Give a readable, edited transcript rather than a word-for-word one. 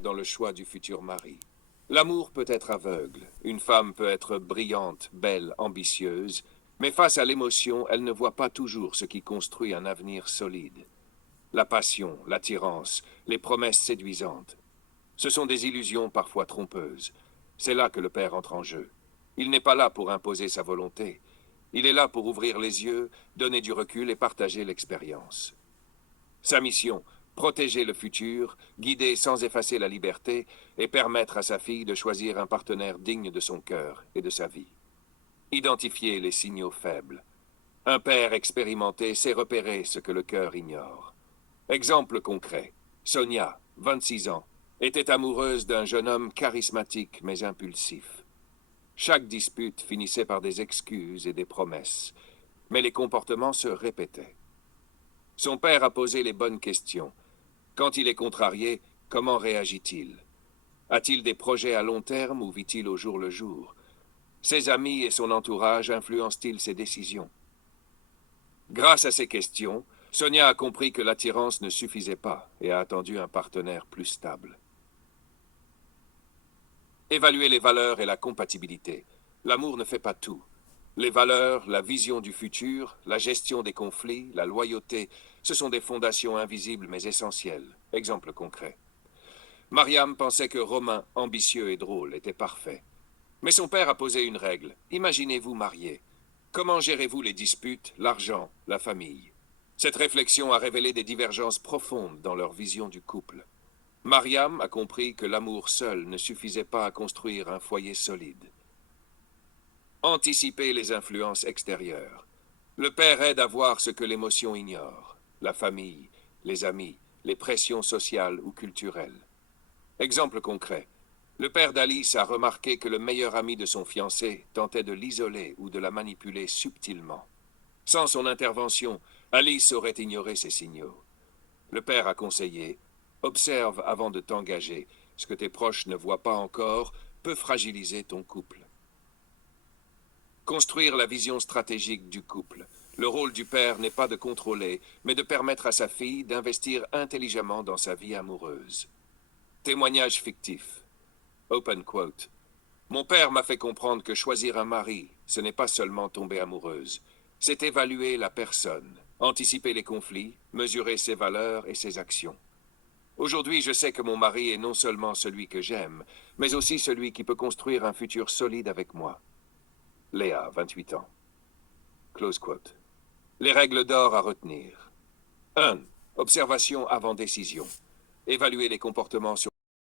père dans le choix du futur mari. L'amour peut être aveugle, une femme peut être brillante, belle, ambitieuse, mais face à l'émotion, elle ne voit pas toujours ce qui construit un avenir solide. La passion, l'attirance, les promesses séduisantes. Ce sont des illusions parfois trompeuses. C'est là que le père entre en jeu. Il n'est pas là pour imposer sa volonté. Il est là pour ouvrir les yeux, donner du recul et partager l'expérience. Sa mission, protéger le futur, guider sans effacer la liberté et permettre à sa fille de choisir un partenaire digne de son cœur et de sa vie. Identifier les signaux faibles. Un père expérimenté sait repérer ce que le cœur ignore. Exemple concret. Sonia, 26 ans, était amoureuse d'un jeune homme charismatique mais impulsif. Chaque dispute finissait par des excuses et des promesses, mais les comportements se répétaient. Son père a posé les bonnes questions. Quand il est contrarié, comment réagit-il? A-t-il des projets à long terme ou vit-il au jour le jour? Ses amis et son entourage influencent-ils ses décisions? Grâce à ces questions, Sonia a compris que l'attirance ne suffisait pas et a attendu un partenaire plus stable. Évaluer les valeurs et la compatibilité. L'amour ne fait pas tout. Les valeurs, la vision du futur, la gestion des conflits, la loyauté, ce sont des fondations invisibles mais essentielles. Exemple concret. Mariam pensait que Romain, ambitieux et drôle, était parfait. Mais son père a posé une règle. Imaginez-vous marié. Comment gérez-vous les disputes, l'argent, la famille? Cette réflexion a révélé des divergences profondes dans leur vision du couple. Mariam a compris que l'amour seul ne suffisait pas à construire un foyer solide. Anticiper les influences extérieures. Le père aide à voir ce que l'émotion ignore. La famille, les amis, les pressions sociales ou culturelles. Exemple concret. Le père d'Alice a remarqué que le meilleur ami de son fiancé tentait de l'isoler ou de la manipuler subtilement. Sans son intervention, Alice aurait ignoré ces signaux. Le père a conseillé « Observe avant de t'engager. Ce que tes proches ne voient pas encore peut fragiliser ton couple. » Construire la vision stratégique du couple. Le rôle du père n'est pas de contrôler, mais de permettre à sa fille d'investir intelligemment dans sa vie amoureuse. Témoignage fictif. Open quote. Mon père m'a fait comprendre que choisir un mari, ce n'est pas seulement tomber amoureuse. C'est évaluer la personne, anticiper les conflits, mesurer ses valeurs et ses actions. Aujourd'hui, je sais que mon mari est non seulement celui que j'aime, mais aussi celui qui peut construire un futur solide avec moi. Léa, 28 ans. Close quote. Les règles d'or à retenir. 1. Observation avant décision. Évaluer les comportements sur